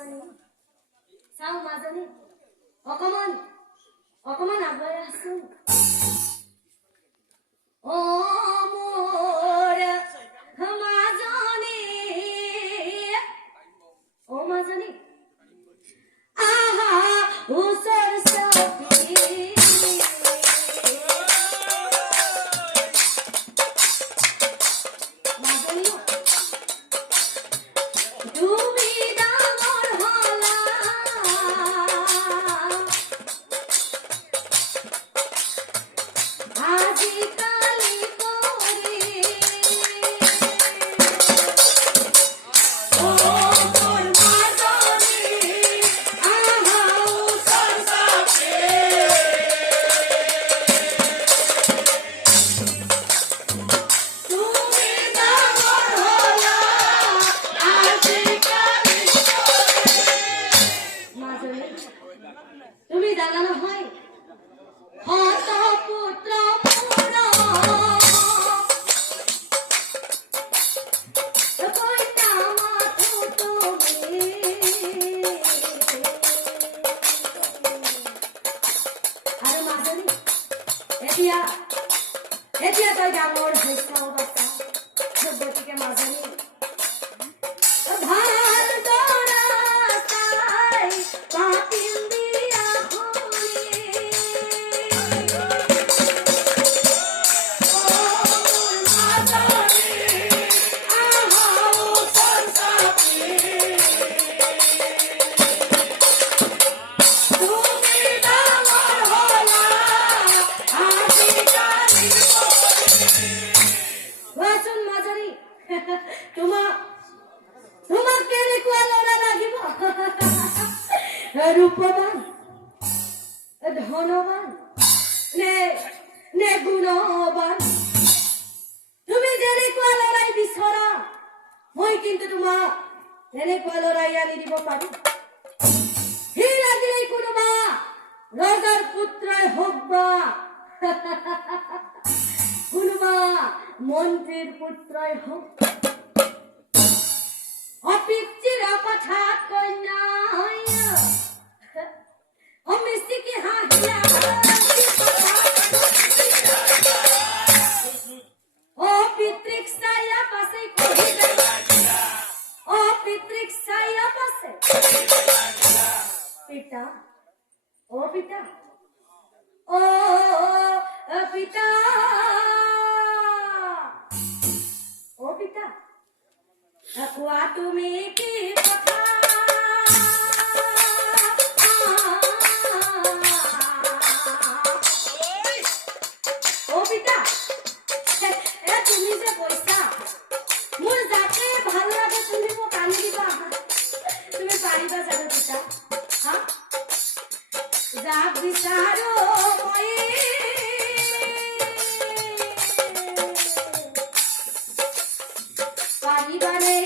মাজনী চাও মাজনী অকমান অকমান আগুৱাই আছো অ মোৰ মাজনী অ মাজনী আহা ওচৰ চাপি মাজনী তুমি ডাঙৰ হলা আজিকালি কৰি অ মোৰ মাজনী আহা ওচৰ চাপি তুমি ডাঙৰ হলা আজিকালি মাজনী তুমি জানা নহয় হত পুত্ৰ মোৰ কইনা মাথো তুমি আৰু মাজনী এতিয়া এতিয়া তই ডাঙৰ হৈছ বাচ্চা গতিকে মাজনী ভাল দৰা চাই পাতিম দিয়া শুনি অ মোৰ মাজনী আহা ওচৰ চাপি তুমি ডাঙৰ হলা আজিকালি কোৱাচোন মাজনী তোমাক কেনেকুৱা ল'ৰা লাগিব ৰূপৱান ধনৱান নে গুণৱান তুমি যেনেকুৱা ল'ৰাই বিচৰা মই কিন্তু তোমাক তেনেকুৱা ল'ৰাই আনি দিব পাৰিম সি লাগিলে কোনোবা ৰজাৰ পুত্ৰই হওক বা কোনোবা মন্ত্ৰীৰ পুত্ৰই হওক অপিতৃৰ কথাত কন্যাই অমিষ্টিকি হাঁহিয়া অপিতৃক চাইয়া পাছে অপিতৃক চাইয়া পাছে পিতা অ পিতা অ পিতা অ পিতা কোৱা তুমি কি কথা অ পিতা তুমি যে কৈছা মোৰ যাকে ভাল লাগে তুমি মোক আনি দিবা তুমি পাৰিবা জানো পিতা হা যাক বিচাৰো মই পাৰিবানে